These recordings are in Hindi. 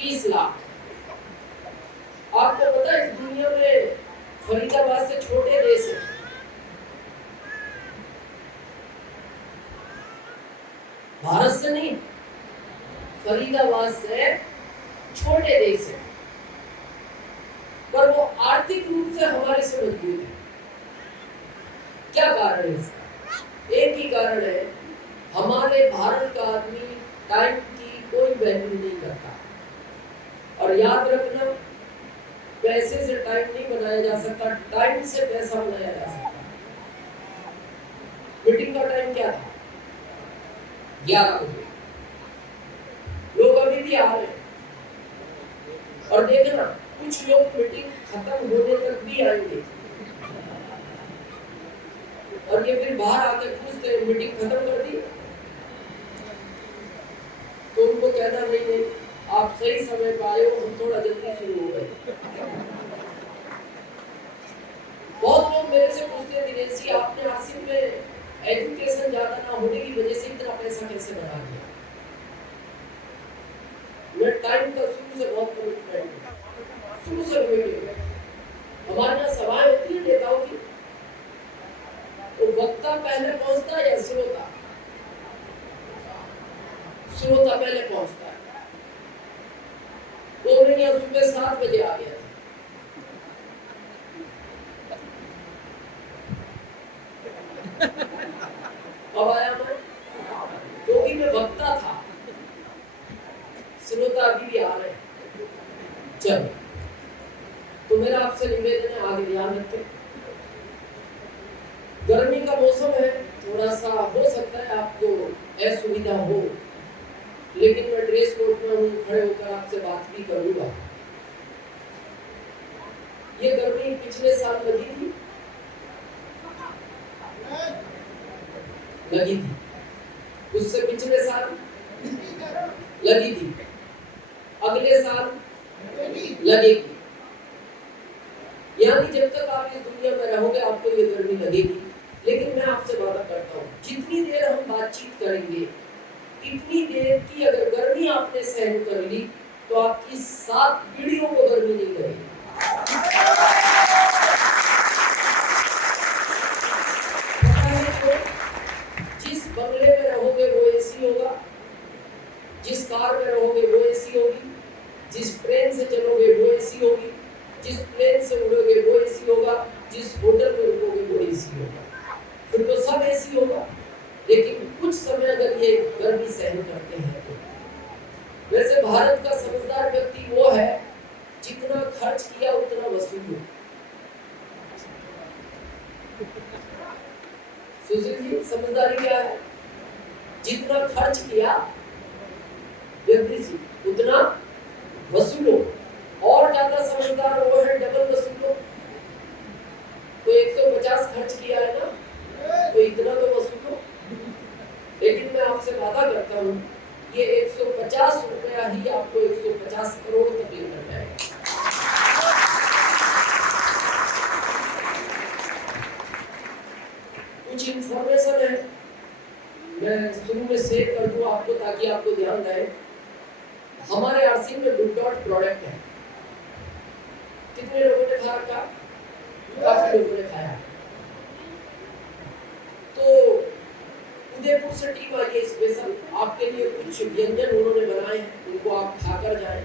30 लाख। आपको पता है इस दुनिया में फरीदाबाद से छोटे देश है, भारत से नहीं, फरीदाबाद से छोटे देश है, पर वो आर्थिक रूप से हमारे से मजबूत है। क्या कारण है इसका? एक ही कारण है, हमारे भारत का आदमी टाइम की कोई वैल्यू नहीं करता। और याद रखना, पैसे से टाइम नहीं बनाया जा सकता, टाइम से पैसा बनाया जा सकता। मीटिंग का टाइम क्या था? 11 बजे। लोग अभी भी आ रहे हैं, और देखना कुछ लोग मीटिंग खत्म होने तक भी आएंगे, और ये फिर बाहर आकर पूछते हैं मीटिंग खत्म कर दी, तो उनको कहना नहीं, आप सही समय पर आए हो, हम थोड़ा जल्दी शुरू हो गए। बहुत लोग मेरे से पूछते हैं दिनेश जी, आपने आसिम में एजुकेशन ज्यादा ना होने की वजह से इतना पैसा कैसे बढ़ा दिया? मैं टाइम का शुरू से बहुत कमिटमेंट है, शुरू से कमिटमेंट। हमारे यहाँ सभाएं होती है नेताओं की, तो वक्ता पहले पहुंचता है या श्रोता? श्रोता पहले पहुंचता है। तो मैं यहाँ सुबह 7 बजे आ गया था, अब आया मैं, क्योंकि मैं वक्ता था, श्रोता अभी भी आ रहे हैं। चलो, तो मेरा आपसे निवेदन है, आगे ध्यान रखें। गर्मी का मौसम है, थोड़ा सा हो सकता है आपको असुविधा हो, लेकिन मैं ड्रेस कोड में हूँ, खड़े होकर आपसे बात भी करूंगा। ये गर्मी पिछले साल लगी थी, उससे पिछले साल लगी थी, अगले साल लगेगी। यानी जब तक आप इस दुनिया में रहोगे आपको ये गर्मी लगेगी। लेकिन मैं आपसे वादा करता हूँ, जितनी देर हम बातचीत करेंगे, इतनी देर की अगर गर्मी आपने सहन कर ली, तो आपकी 7 पीढ़ियों को गर्मी नहीं लगेगी। जिस बंगले में रहोगे वो एसी होगा, जिस कार में रहोगे वो एसी होगी, जिस ट्रेन से चलोगे वो एसी होगी, जिस प्लेन से उड़ोगे वो एसी होगा, जिस होटल में रुकोगे वो एसी होगा, फिर तो सब एसी होगा। लेकिन कुछ समय अगर ये गर्मी सहन करते हैं तो। वैसे भारत का समझदार व्यक्ति वो है जितना खर्च किया उतना वसूल हो। सुशील जी, समझदारी क्या है? जितना खर्च किया व्यक्ति जी उतना वसूलो। और ज्यादा समझदार वो है डबल वसूलो। तो 150 खर्च किया है ना, तो इतना तो वसूलो। लेकिन मैं आपसे वादा करता हूँ, ये 150 रुपया ही आपको 150 करोड़ तक लेकर जाएगा। कुछ इंफॉर्मेशन है, मैं शुरू में शेयर कर दूं आपको ताकि आपको ध्यान रहे। हमारे आरसीएम में डुडॉट प्रोडक्ट है। कितने लोगों ने खा रखा? काफी लोगों ने खाया। तो उदयपुर से टीम आई है स्पेशल आपके लिए, कुछ व्यंजन उन्होंने बनाए हैं, उनको आप खाकर जाएं।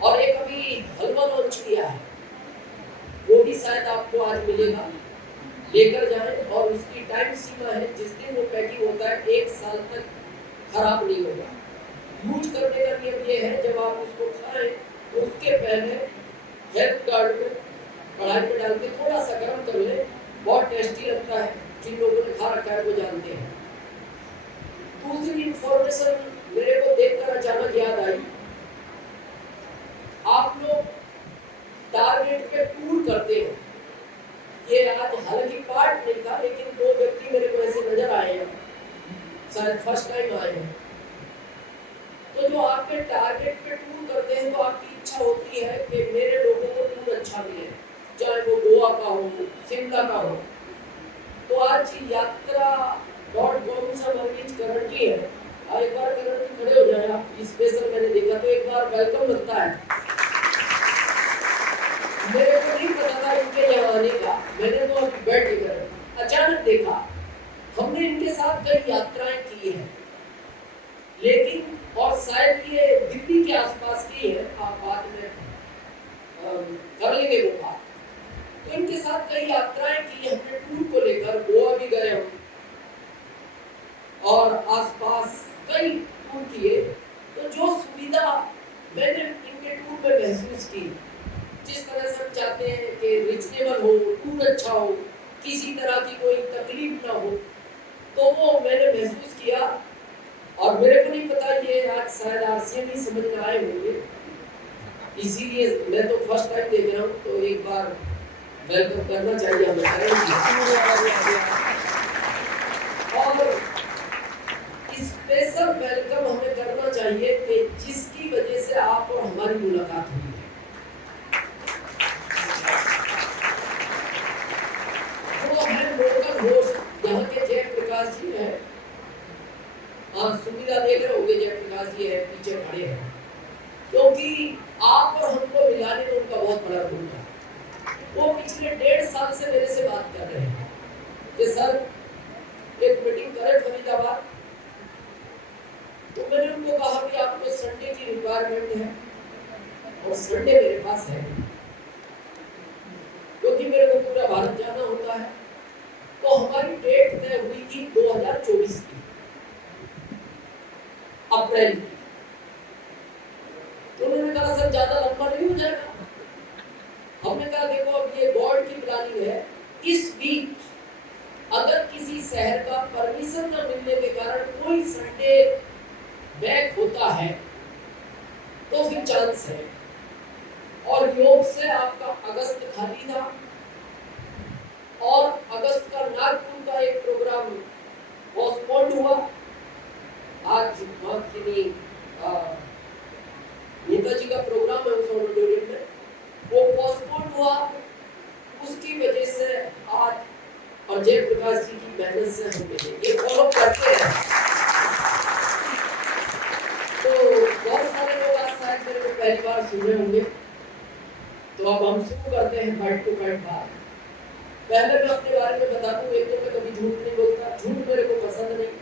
और एक अभी हलवा लॉन्च किया है, वो भी शायद आपको आज मिलेगा, लेकर जाएं। और उसकी टाइम सीमा है, जिस दिन वो पैकिंग होता है 1 साल तक खराब नहीं होगा। यूज करने का नियम ये है, जब आप उसको खाएं तो उसके पहले हेल्थ कार्ड में कढ़ाई में डाल के थोड़ा सा गर्म कर ले, बहुत टेस्टी लगता है। जिन लोगों ने खा रखा है वो जानते हैं। दूसरी इंफॉर्मेशन मेरे को देखकर अचानक याद आई, आप लोग टारगेट पे टूर करते हैं। ये आज हालांकि पार्ट नहीं था, लेकिन 2 व्यक्ति मेरे को ऐसे नजर आए हैं, शायद फर्स्ट टाइम आए हैं। तो जो आपके टारगेट पे टूर करते हैं, तो आपकी इच्छा होती है कि मेरे लोगों को टूर अच्छा मिले, चाहे वो गोवा का हो, शिमला का हो। तो आज यात्रा.com से हमारी करण जी है, एक बार करण जी खड़े हो जाए आप। स्पेशल मैंने देखा वेलकम लगता है। मेरे को नहीं पता था इनके यहाँ आने का, मैंने तो अभी बैठ कर अचानक देखा। हमने इनके साथ कई यात्राएं की हैं, लेकिन और शायद ये दिल्ली के आसपास की है, आप बाद में कर लेंगे वो बात। तो इनके साथ कई यात्राएं की हमने टूर को लेकर, गोवा भी गए हम और आसपास कई टूर किए। तो जो सुविधा मैंने इनके टूर में महसूस की, जिस तरह से हम चाहते हैं कि रिजनेबल हो, टूर अच्छा हो, किसी तरह की कोई तकलीफ ना हो, तो वो मैंने महसूस किया। और मेरे को नहीं पता ये आज शायद आरसीएम ही समझ में आए होंगे, इसीलिए मैं तो फर्स्ट टाइम देख रहा हूँ, तो एक बार वेलकम करना चाहिए हमें। और स्पेशल वेलकम हमें करना चाहिए कि जिसकी वजह से आप और हमारी मुलाकात हुई है। वो है लोकल होस्ट, यहाँ के जयप्रकाश जी है। आप सुविधा देख रहे होंगे, जयप्रकाश जी है पीछे खड़े हैं, क्योंकि आप और हमको मिलाने में उनका बहुत बड़ा रोल है। वो पिछले 1.5 साल से मेरे से बात कर रहे हैं कि सर एक मीटिंग करें फरीदाबाद। तो मैंने उनको कहा कि आपको संडे की रिक्वायरमेंट है, और संडे मेरे पास है क्योंकि मेरे को पूरा भारत जाना होता है। तो हमारी डेट तय हुई थी 2024 की अप्रैल की। तो उन्होंने कहा सर ज्यादा लंबा नहीं हो जाएगा। हमने कहा देखो अब ये बोर्ड की प्लानिंग है, इस वीक अगर किसी शहर का परमिशन न मिलने के कारण कोई संडे बैक होता है तो फिर चांस है। और योग से आपका अगस्त खाली था, और अगस्त का नागपुर का एक प्रोग्राम पोस्टपोन हुआ। आज नेताजी का प्रोग्राम है उस ऑडिटोरियम में, वो पोस्टपोन हुआ। उसकी वजह से आज और जयप्रकाश जी की मेहनत से हम ये फॉलो करते हैं। तो बहुत सारे लोग आज शायद मेरे को पहली बार सुन रहे होंगे, तो अब हम शुरू करते हैं फाइट टू फाइट बात। पहले मैं अपने बारे में बता दूं, एक तो मैं कभी झूठ नहीं बोलता, झूठ मेरे को पसंद नहीं,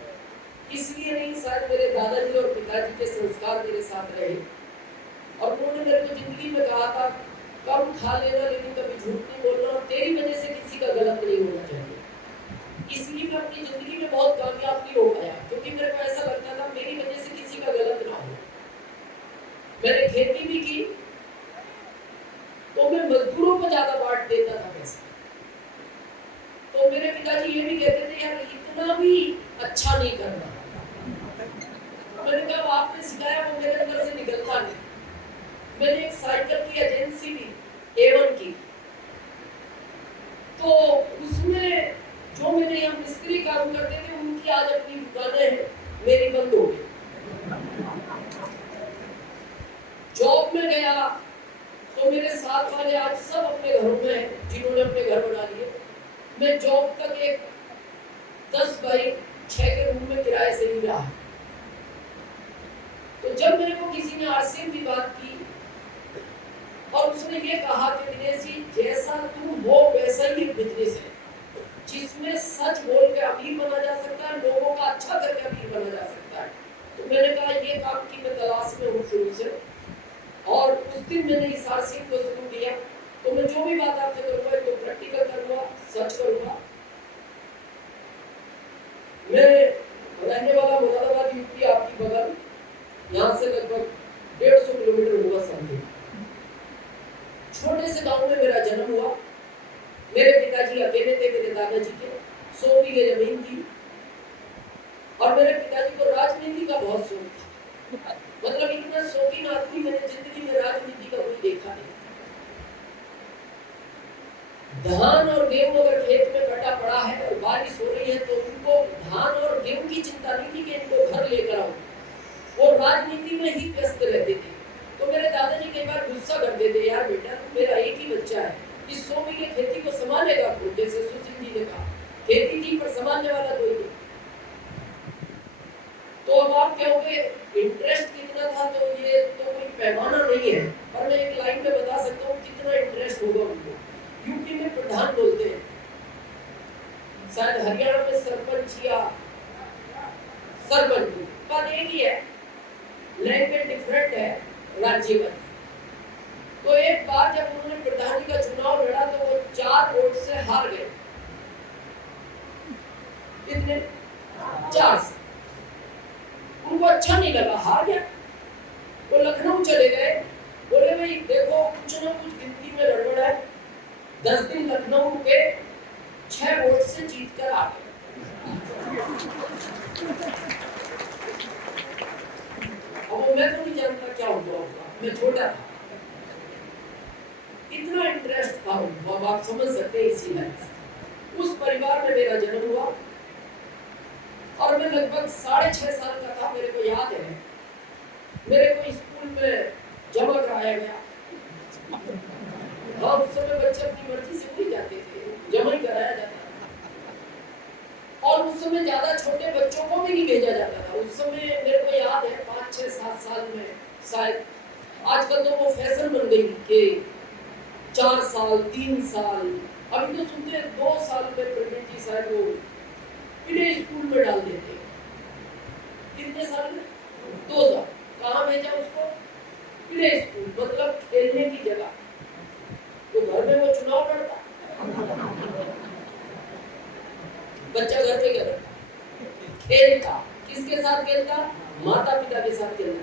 इसलिए नहीं, शायद मेरे दादाजी और पिताजी के संस्कार मेरे साथ रहे, और उन्होंने मेरे को जिंदगी में कहा था कम खा लेना लेकिन कभी झूठ नहीं बोलना, और तेरी वजह से किसी का गलत नहीं होना चाहिए। इसलिए मैं अपनी जिंदगी में बहुत कामयाब नहीं हो पाया, क्योंकि मेरे को ऐसा लगता था मेरी वजह से किसी का गलत ना हो। मैंने खेती भी की तो मैं मजदूरों को ज्यादा बांट देता था पैसा। तो मेरे पिताजी ये भी कहते थे यार इतना भी अच्छा नहीं करना। मैंने कहा आपने सिखाया वो मेरे अंदर से निकलता नहीं। मैंने एक साइकिल की एजेंसी ली A1 की, तो उसमें जो मेरे यहाँ मिस्त्री काम करते थे उनकी आज अपनी दुकानें हैं, मेरी बंद हो गई। जॉब में गया तो मेरे साथ वाले आज सब अपने घरों में हैं, जिन्होंने अपने घर बना लिए। मैं जॉब तक एक 10 बाई 6 के रूम में किराए से ही रहा। तो जब मेरे को किसी ने आरसीएम की बात की और उसने ये कहा कि दिनेश जी जैसा तुम हो वैसा ही बिजनेस है, जिसमें सच बोल के अमीर बना जा सकता है, लोगों का अच्छा करके अमीर बना जा सकता है। तो मैंने कहा ये काम की मैं तलाश में हूँ शुरू से, और उस दिन मैंने इस आरसीएम को शुरू किया। तो मैं जो भी बात आपसे करूँगा तो प्रैक्टिकल करूँगा, सच करूँगा। मैं रहने वाला मुरादाबाद यूपी आपकी बगल, यहाँ से लगभग 150 किलोमीटर होगा समथिंग। छोटे से गांव में मेरा जन्म हुआ। मेरे पिताजी अकेले थे, मेरे दादाजी के 100 बीघे जमीन थी, और मेरे पिताजी को राजनीति का बहुत शौक था। मतलब इतना शौकीन आदमी मैंने जिंदगी में राजनीति का कोई देखा नहीं। धान और गेहूं अगर खेत में कटा पड़ा है और बारिश हो रही है तो उनको धान और गेहूं की चिंता नहीं थी कि इनको घर लेकर आओ, वो राजनीति में ही व्यस्त रहते थे। तो मेरे दादाजी कई बार गुस्सा करते थे, यार बेटा तुम मेरा एक ही बच्चा है, इस 100 बीघे खेती को संभालेगा कौन? जैसे सुशील जी ने कहा खेती थी पर संभालने वाला कोई नहीं। तो अब आप कहोगे इंटरेस्ट कितना था, तो ये तो कोई पैमाना नहीं है, पर मैं एक लाइन में बता सकता हूँ कितना इंटरेस्ट होगा उनको। यूपी में प्रधान बोलते हैं, शायद हरियाणा में सरपंच या सरपंच, पद एक ही है, लैंग्वेज डिफरेंट है राज्य में। तो एक बार जब उन्होंने प्रधानी का चुनाव लड़ा तो वो 4 वोट से हार गए। कितने? 4 से। उनको अच्छा नहीं लगा, हार गया। वो लखनऊ चले गए, बोले भाई देखो कुछ ना कुछ गिनती में गड़बड़ है। 10 दिन लखनऊ के 6 वोट से जीत कर आ गए। अब मैं तो नहीं जानता क्या हुआ, मैं छोटा था, इतना इंटरेस्ट था उनको, आप समझ सकते हैं। इसी लाइन उस परिवार में मेरा जन्म हुआ और मैं लगभग 6.5 साल का था। मेरे को याद है, मेरे को स्कूल में जमा कराया गया। हाँ, उस समय बच्चे अपनी मर्जी से नहीं जाते थे, जमा ही कराया जाता था। और उस समय ज्यादा छोटे बच्चों को भी नहीं भेजा जाता था। उस समय मेरे को याद है 5, 6, 7 साल में शायद। आजकल तो वो फैशन बन गई कि 4 साल, 3 साल, अभी तो सुनते हैं 2 साल में प्रवीण जी शायद वो प्ले स्कूल में डाल देते। कितने साल में? 2 साल। कहाँ भेजा उसको? प्ले स्कूल, मतलब खेलने की जगह। तो घर में वो चुनाव लड़ता, बच्चा घर पे क्या करता? खेलता। किसके साथ खेलता? माता पिता के साथ खेलता।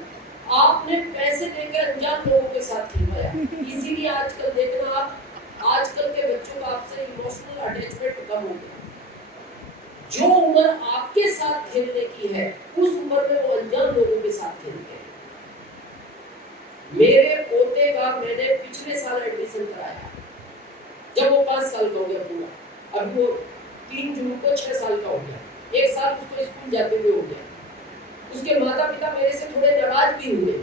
आपने पैसे देकर अनजान लोगों के साथ खिलवाया। इसीलिए आजकल देखना आप, आजकल के बच्चों का आपसे इमोशनल अटैचमेंट कम हो गया। जो उम्र आपके साथ खेलने की है, उस उम्र में वो अनजान लोगों के साथ खेलते हैं। मेरे पोते का मैंने पिछले साल एडमिशन कराया, जब वो 5 साल का हो गया पूरा। अब वो 3 जून को 6 साल का हो गया। 1 साल उसको स्कूल जाते हुए हो गया। उसके माता पिता मेरे से थोड़े नाराज भी हुए।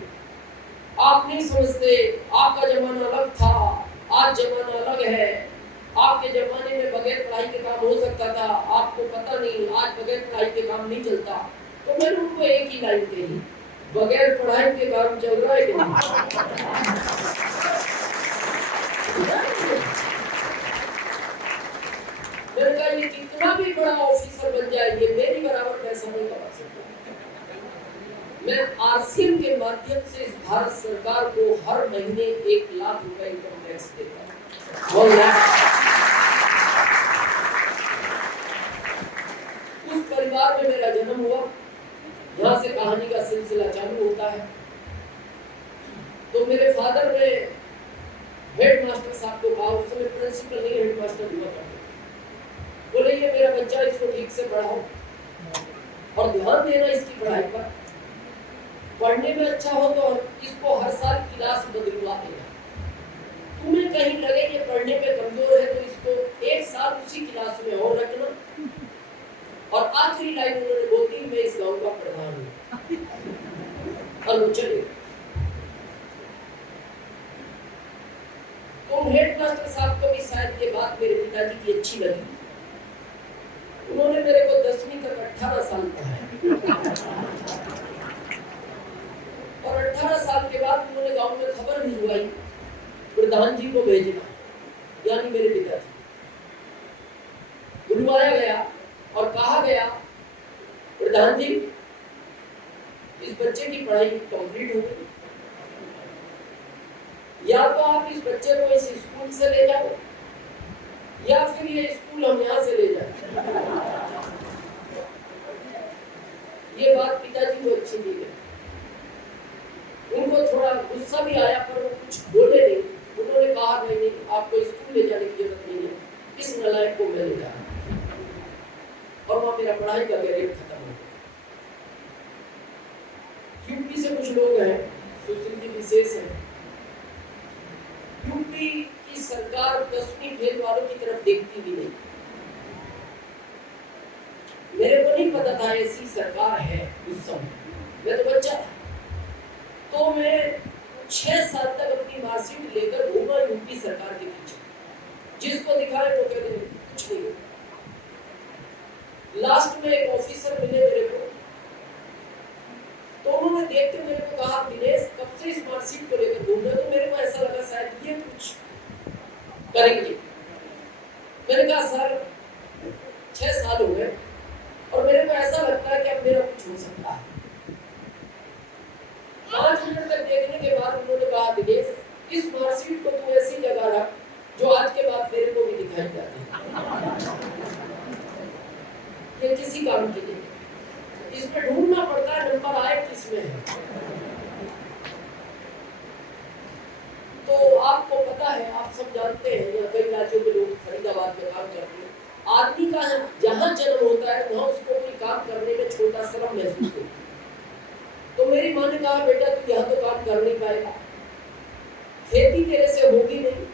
आप नहीं समझते, आपका जमाना अलग था, आज जमाना अलग है। आपके जमाने में बगैर पढ़ाई के काम हो सकता था, आपको पता नहीं, आज बगैर पढ़ाई के काम नहीं चलता। तो मैंने उनको एक ही लाइन कही, बगैर पढ़ाई के काम चल रहा है क्या? मैंने कहा ये कितना भी बड़ा ऑफिसर बन जाए, ये मेरी बराबर पैसा नहीं कमा सकता। मैं आरसीएम के माध्यम से इस भारत सरकार को हर महीने 1 लाख रुपए इनकम टैक्स देता हूं। उस परिवार में मेरा जन्म हुआ, यहाँ से कहानी का सिलसिला चालू होता है। तो मेरे फादर ने हेडमास्टर साहब को कहा, उस समय प्रिंसिपल नहीं हेडमास्टर हुआ करते, बोले ये मेरा बच्चा, इसको ठीक से पढ़ाओ और ध्यान देना इसकी पढ़ाई पर। पढ़ने में अच्छा हो तो इसको हर साल क्लास बदलवा देना। तुम्हें कहीं लगे ये पढ़ने में कमजोर है तो इसको 1 साल उसी क्लास में और रखना। और आखिरी लाइन उन्होंने बोली, मैं इस गांव का प्रधान हूं। और वो चले। तो हेडमास्टर साहब को भी शायद ये बात मेरे पिताजी की अच्छी लगी। उन्होंने मेरे को 10वीं तक 18 साल पढ़ाया और 18 साल के बाद उन्होंने गांव में खबर भिजवाई, प्रधान जी को भेजना, यानी मेरे पिताजी। बुलवाया गया और कहा गया, प्रधान जी इस बच्चे की पढ़ाई कंप्लीट हो गई, या तो आप इस बच्चे को इस स्कूल से ले जाओ या फिर ये स्कूल हम यहाँ से ले जाए। ये बात पिताजी को अच्छी नहीं लगी। उनको थोड़ा गुस्सा भी आया, पर वो कुछ बोले नहीं। उन्होंने कहा नहीं, आपको स्कूल ले जाने की जरूरत नहीं है, इस नालायक को मैं ले जा। और वहां मेरा पढ़ाई का कैरियर खत्म हो गया। यूपी से कुछ लोग हैं, सुशील जी विशेष है। यूपी की सरकार 10वीं फेल वालों की तरफ देखती भी नहीं। मेरे को नहीं पता था ऐसी सरकार है उस समय, मैं तो बच्चा था। तो मैं 6 साल तक अपनी मार्कशीट लेकर घूमा यूपी सरकार के पीछे, जिसको दिखाए वो कहते कुछ नहीं। लास्ट में एक ऑफिसर मिले मेरे को, तो उन्होंने देख के मेरे को कहा, दिनेश कब से इस मार्कशीट को लेकर घूम रहे हो? तो मेरे को ऐसा लगा शायद ये कुछ करेंगे। मैंने कहा सर 6 साल हो गए और मेरे को ऐसा लगता है कि अब मेरा कुछ हो सकता है। 5 मिनट तक देखने के बाद उन्होंने कहा, दिनेश इस मार्कशीट को तू ऐसी जगह रख जो आज के बाद तेरे को भी दिखाई जाती है, ये किसी काम की नहीं। इसमें ढूंढना पड़ता है नंबर आए किसमें है। तो आपको पता है, आप सब जानते हैं, या कई राज्यों के लोग फरीदाबाद में काम करते हैं, आदमी का जहाँ जन्म होता है वहाँ उसको कोई काम करने में छोटा शर्म महसूस होता है। तो मेरी माँ ने कहा, बेटा तू यहाँ तो काम कर नहीं पाएगा, खेती तेरे से होगी नहीं,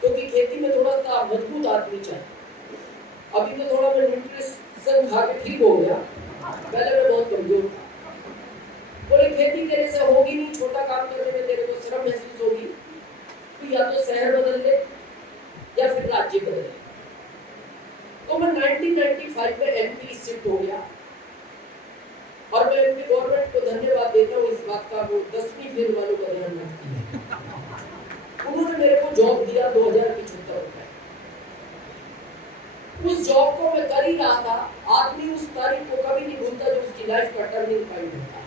क्योंकि खेती में थोड़ा सा मजबूत आदमी चाहिए। अभी तो थोड़ा मैं न्यूट्रिशन खा के ठीक हो गया, पहले मैं बहुत कमजोर था। बोले खेती तेरे से होगी नहीं, छोटा काम करने में तेरे को शर्म महसूस होगी, तो या तो शहर बदल ले या फिर राज्य बदल ले। तो मैं 1995 में एमपी शिफ्ट हो गया और मैं एमपी गवर्नमेंट को धन्यवाद देता हूँ इस बात का, वो 10वीं फेल वालों का ध्यान रखती है। उन्होंने मेरे को जॉब दिया 2075 रुपए। उस जॉब को मैं कर ही रहा था। आदमी उस तारीख को कभी नहीं भूलता जो उसकी लाइफ का टर्निंग पॉइंट होता है।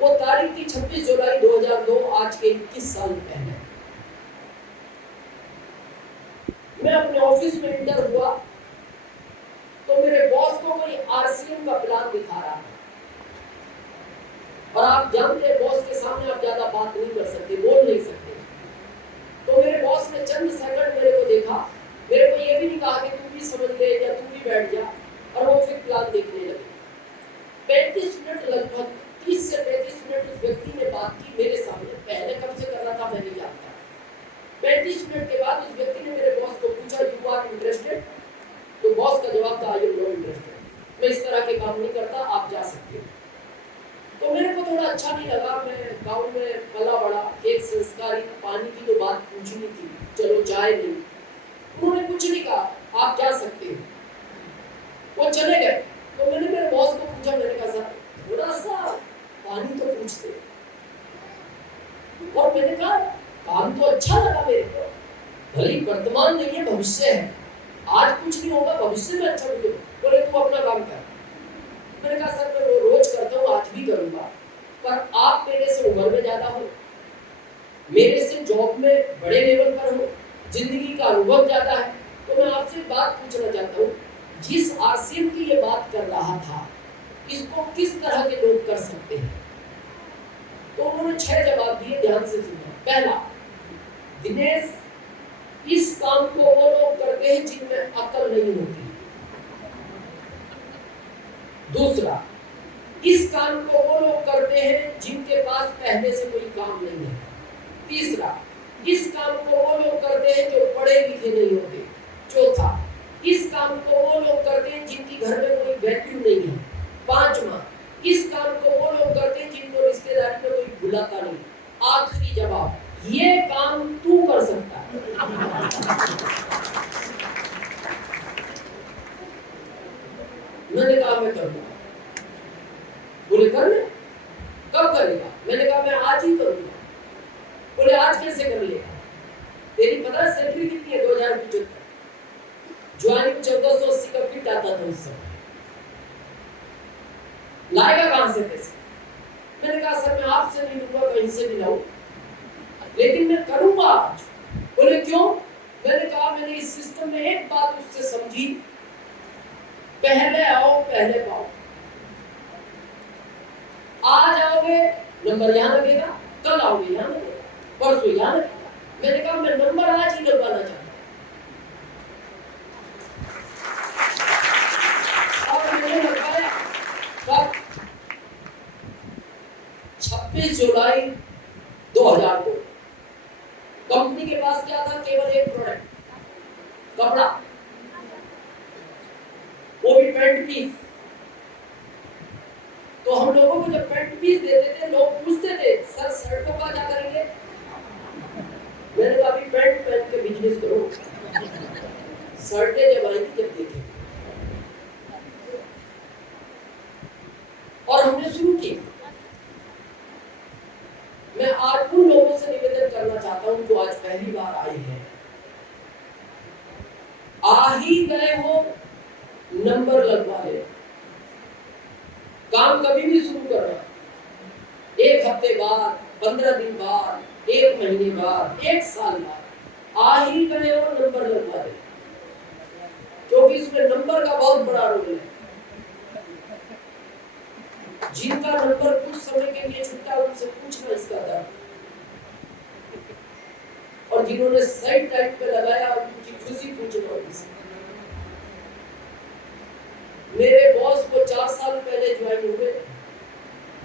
वो तारीख थी 26 जुलाई 2002, आज के 21 साल पहले। मैं अपने ऑफिस में इंटर हुआ तो मेरे बॉस को कोई आरसीएम का प्लान दिखा रहा था, और आप जानते हैं बॉस के सामने आप ज्यादा बात नहीं कर सकते, बोल नहीं सकते। तो मेरे बॉस ने चंद सेकंड मेरे को देखा, मेरे को ये भी नहीं कहा कि तू भी समझ ले या तू भी बैठ जा, और वो फिर प्लान देखने लगे। 35 मिनट, लगभग 30 से 35 मिनट उस व्यक्ति ने बात की मेरे सामने। पहले कब से कर रहा था मैं नहीं जानता। 35 मिनट के बाद उस व्यक्ति ने मेरे बॉस को पूछा, यू आर इंटरेस्टेड? तो बॉस का जवाब था, आई एम नॉट इंटरेस्टेड, मैं इस तरह के काम नहीं करता, आप जा सकते हो। तो मेरे को थोड़ा अच्छा नहीं लगा। मैं गाँव में पला बड़ा, एक संस्कारी, पानी की तो बात पूछनी थी, चलो चाय नहीं। उन्होंने कुछ नहीं कहा, आप जा सकते हो। वो चले गए। तो मैंने मेरे बॉस को पूछा, मैंने कहा सर थोड़ा सा पानी तो पूछते। और मैंने कहा काम तो अच्छा लगा मेरे को, भले वर्तमान नहीं है भविष्य है, आज कुछ नहीं होगा भविष्य में अच्छा मिलेगा। बोले तू अपना काम कर। मैंने कहा सर मैं वो रोज करता हूँ, आज भी करूंगा, पर आप मेरे से उम्र में ज्यादा हो, मेरे से जॉब में बड़े लेवल पर हो, जिंदगी का अनुभव ज्यादा है, तो मैं आपसे बात पूछना चाहता हूँ, जिस आरसीएम की ये बात कर रहा था इसको किस तरह के लोग कर सकते हैं? तो उन्होंने 6 जवाब दिए, ध्यान से सुनना। पहला, दिनेश इस काम को वो लोग करते हैं जिनमें अकल नहीं होती। दूसरा, इस काम को वो लोग करते हैं जिनके पास पहले से कोई काम नहीं है। तीसरा, इस काम को वो लोग करते हैं जो पढ़े लिखे नहीं होते। चौथा, इस काम को वो लोग करते हैं जिनकी घर में कोई वैल्यू नहीं है। पांचवा, इस काम को वो लोग करते हैं जिनको रिश्तेदारी में कोई बुलाता नहीं। आखिरी जवाब, ये काम तू कर सकता है। मैंने कहा मैं करूंगा। बोले करने कब करेगा? मैंने कहा मैं आज ही करूंगा। बोले आज कैसे कर लेगा? तेरी पता है सैलरी कितनी है? 2075। ज्वाइनिंग 1480 का फिट आता था उस समय। लाएगा कहां से पैसे? मैंने कहा सर मैं आपसे नहीं लूंगा, कहीं से भी लाऊं, लेकिन मैं करूंगा आज। बोले क्यों? मैंने कहा मैंने इस सिस्टम में एक बात उससे समझी, पहले आओ पहले पाओ। आज आओगे नंबर यहाँ लगेगा, कल आओगे यहाँ लगेगा, परसों यहाँ लगेगा। मैंने कहा मैं नंबर आज ही लगवाना चाहता हूं। और मैंने लगवाया कब? 26 जुलाई 2002। कंपनी के पास क्या था? केवल एक प्रोडक्ट, कपड़ा, वो भी पैंट पीस। तो हम लोगों को जब पैंट पीस देते थे, लोग पूछते थे सर शर्टों का क्या करेंगे? मैंने कहा अभी पैंट पहन के बिजनेस करो, शर्टें जब आएंगी जब देखेंगे। और हमने शुरू किया। आज उन लोगों से निवेदन करना चाहता हूं जो आज पहली बार आए हैं, आ ही गए हो, नंबर लगवा ले। काम कभी भी शुरू करना, 1 हफ्ते बाद, 15 दिन बाद, 1 महीने बाद, 1 साल बाद, आ ही गए हो, नंबर लगवा ले, क्योंकि इसमें नंबर का बहुत बड़ा रोल है। जिनका नंबर कुछ समय के लिए छूटा उनसे पूछना इसका दर्द, और जिन्होंने सही टाइम पे लगाया उनकी खुशी पूछना उनसे। मेरे बॉस को 4 साल पहले ज्वाइन हुए,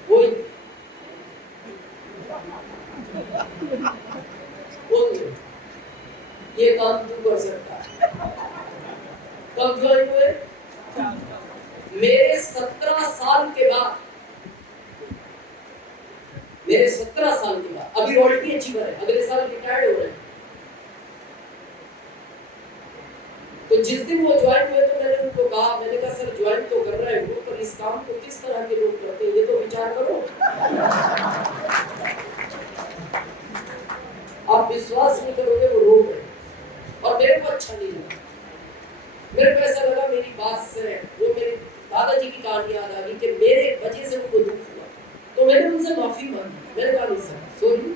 वो ये काम तू कर सकता है। कब ज्वाइन हुए? मेरे 17 साल के बाद, मेरे 17 साल के बाद, अभी रॉयल्टी अचीवर है, अगले साल रिटायर्ड हो रहे हैं। तो जिस दिन वो ज्वाइन हुए तो मैंने उनको कहा, मैंने कहा सर ज्वाइन तो कर रहे हो, पर इस काम को किस तरह के लोग करते हैं ये तो विचार करो। आप विश्वास नहीं करोगे, वो रोक रहे, और मेरे को अच्छा नहीं लगा। मेरे को ऐसा लगा मेरी बात से वो मेरे दादाजी की कहानी याद आ गई कि मेरे वजह से उनको दुख हुआ। तो मैंने उनसे माफी मांगी, मैंने कहा नहीं सर सॉरी,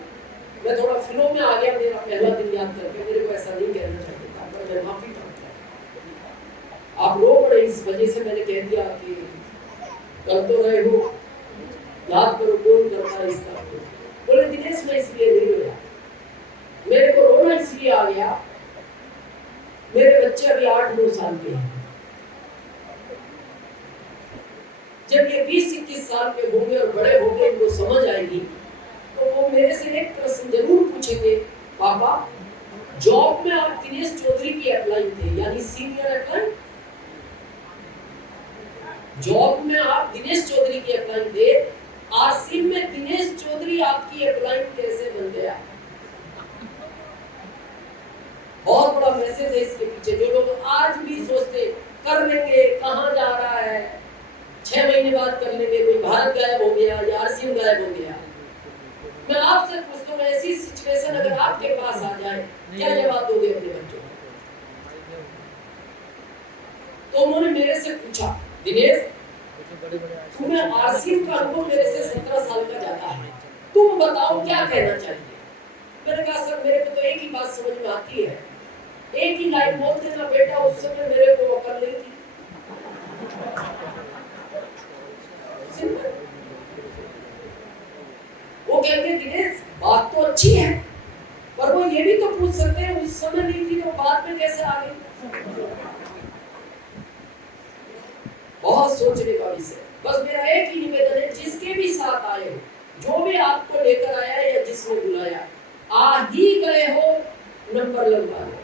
मैं थोड़ा फ्लो में आ गया, मेरा पहला दिन याद करके, मेरे को ऐसा नहीं कहना चाहिए था, पर मैं माफी मांगता हूं। आप रो पड़े इस वजह से, मैंने कह दिया कि कर तो रहे हो, याद करो कौन करता है इसका। बोले दिनेश मैं इसलिए नहीं रोया, मेरे को रोना इसलिए आ गया, मेरे बच्चे अभी 8-9 साल के हैं, जब ये 20-21 साल के होंगे और बड़े होंगे, इनको समझ आएगी, तो वो मेरे से एक प्रश्न जरूर पूछेंगे, पापा जॉब में आप दिनेश चौधरी की अप्लाई थे, यानी सीनियर अप्लाई, जॉब में आप दिनेश चौधरी की अप्लाई थे, आरसीएम में दिनेश चौधरी आपकी अप्लाई कैसे बन गया? बहुत बड़ा मैसेज है इसके पीछे। जो लोग आज भी सोचते कर लेंगे, कहां जा रहा है, 6 महीने बाद कर लेंगे, कोई भारत गायब हो गया या आरसीएम गायब हो गया। मैं आपसे पूछता हूं, ऐसी सिचुएशन अगर आपके पास आ जाए, क्या जवाब दोगे अपने बच्चों को? तो उन्होंने मेरे से पूछा, दिनेश तुम्हें आरसीएम का अनुभव मेरे से 17 साल का ज्यादा है, तुम बताओ क्या कहना चाहिए? मैंने कहा सर मेरे को तो एक ही बात समझ में आती है, एक ही लाइन बोल देना बेटा, उस समय मेरे को अकल नहीं थी। वो कहते दिनेश बात तो अच्छी है, पर वो ये भी तो पूछ सकते हैं उस समय नहीं थी तो बाद में कैसे आ गई? बहुत सोचने का विषय। बस मेरा एक ही निवेदन है, जिसके भी साथ आए हो, जो भी आपको लेकर आया या जिसने बुलाया, आ ही गए हो, नंबर लगवा लो।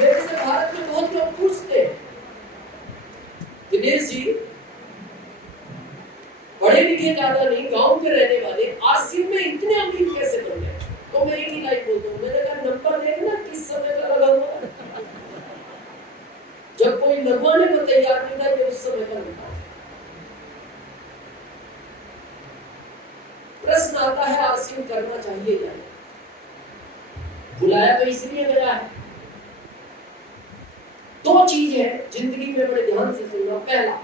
मेरे से भारत में बहुत लोग पूछते हैं, दिनेश जी पढ़े लिखे ज्यादा नहीं, गांव के रहने वाले आरसीएम में इतने अमीर कैसे बन गए? तो मैं एक ही लाइन बोलता हूँ, मैंने कहा नंबर देखना किस समय का लगा हुआ है। जब कोई लगवाने को तैयार नहीं था, ये उस समय का नंबर। प्रश्न आता है आरसीएम करना चाहिए या नहीं? बुलाया तो इसलिए गया है। 2 चीज है जिंदगी में, बड़े ध्यान से सुनना। पहला,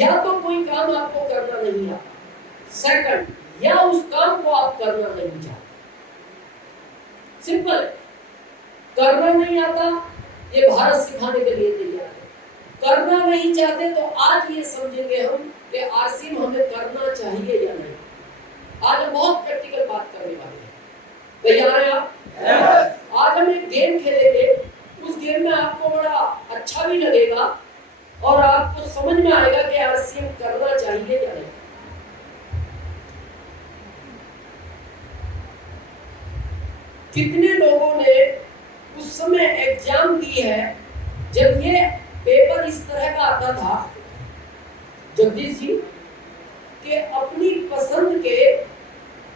या तो कोई काम आपको करना नहीं आता, सेकंड, या उस काम को आप करना नहीं चाहते। सिंपल, करना नहीं आता ये भारत सिखाने के लिए तैयार है, करना नहीं चाहते तो आज ये समझेंगे हम कि आरसीएम हमें करना चाहिए या नहीं। आज हम बहुत प्रैक्टिकल बात करने वाले हैं, तैयार हैं आप? yes. आज हम एक गेम खेलेंगे, उस गेम में आपको बड़ा अच्छा भी लगेगा और आपको समझ में आएगा कि आरसीएम करना चाहिए या नहीं। कितने लोगों ने उस समय एग्जाम दी है जब ये पेपर इस तरह का आता था, जगदीश जी, कि अपनी पसंद के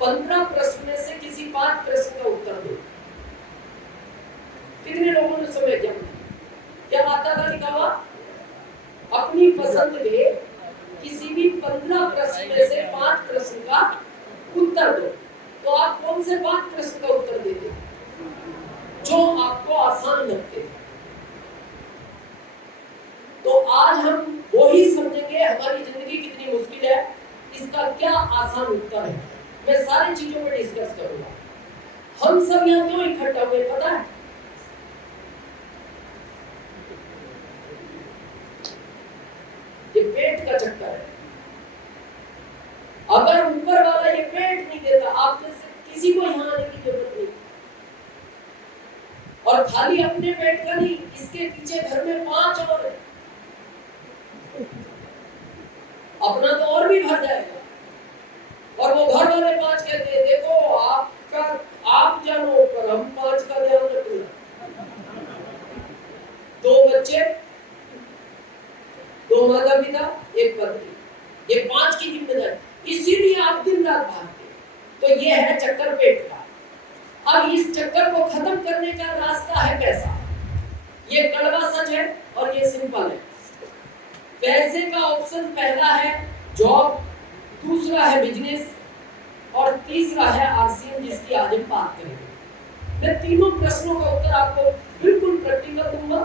15 प्रश्न में से किसी 5 प्रश्न का उत्तर दो। कितने लोगों ने समय एग्जाम दिया? क्या आता था लिखा हुआ? अपनी पसंद के किसी भी 15 प्रश्न में से 5 प्रश्न का उत्तर दो। तो आप कौन से 5 प्रश्न का उत्तर देते जो आपको आसान लगते हैं? तो आज हम वो ही समझेंगे हमारी जिंदगी कितनी मुश्किल है, इसका क्या आसान उत्तर है। मैं सारी चीजों पर डिस्कस करूंगा। हम सब यहाँ क्यों इकट्ठा हुए पता है? ये पेट का चक्कर है। अगर ऊपर वाला ये पेट नहीं देता, आप में से किसी को यहाँ आने की जरूरत नहीं। और खाली अपने पेट का नहीं, इसके पीछे घर में 5 और है। अपना तो और भी भर जाएगा। और वो घर वाले 5 कहते हैं देखो आपका आप जानो पर हम 5 का ध्यान रखना। 2 बच्चे, 2 माता पिता, 1 पत्नी, ये 5 की जिम्मेदारी। इसीलिए आप दिन रात भागते। तो ये है चक्कर पेट का। अब इस चक्कर को खत्म करने का रास्ता है पैसा। ये कड़वा सच है और ये सिंपल है। पैसे का ऑप्शन पहला है जॉब, दूसरा है बिजनेस और तीसरा है आरसीएम, जिसकी आज हम बात करेंगे। मैं तीनों प्रश्नों का उत्तर आपको बिल्कुल प्रैक्टिकल दूंगा।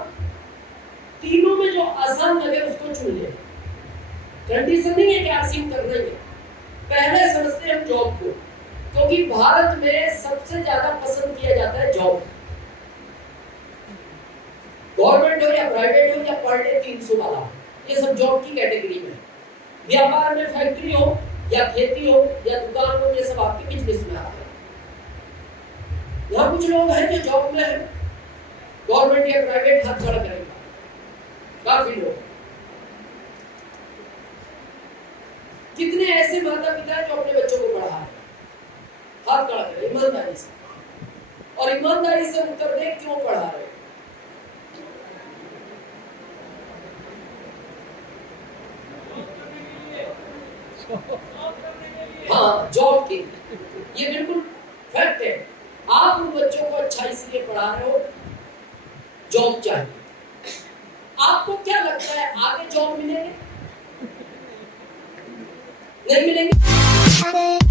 तीनों में जो आसान लगे उसको चुन ले। कंडीशन नहीं है कि आरसीएम करना ही है। पहले समझते हैं हम जॉब को, क्योंकि भारत में सबसे ज्यादा पसंद किया जाता है जॉब। गवर्नमेंट हो या प्राइवेट हो या पर डे 300 वाला, ये सब जॉब की कैटेगरी में। व्यापार में फैक्ट्री हो या खेती हो या दुकान हो, ये सब आपके बिजनेस में आते हैं। यहाँ कुछ लोग हैं जो जॉब में है, गवर्नमेंट या प्राइवेट, हाथ खड़ा करेगा काफी लोग। कितने ऐसे माता पिता हैं जो अपने बच्चों को पढ़ा रहे? हाथ खड़ा करें ईमानदारी से, और ईमानदारी से उत्तर दें क्यों पढ़ा रहे। हाँ, जॉब के, ये बिल्कुल फैक्ट है। आप उन बच्चों को अच्छा इसलिए पढ़ा रहे हो, जॉब चाहिए। आपको क्या लगता है आगे जॉब मिलेंगे? नहीं मिलेंगे?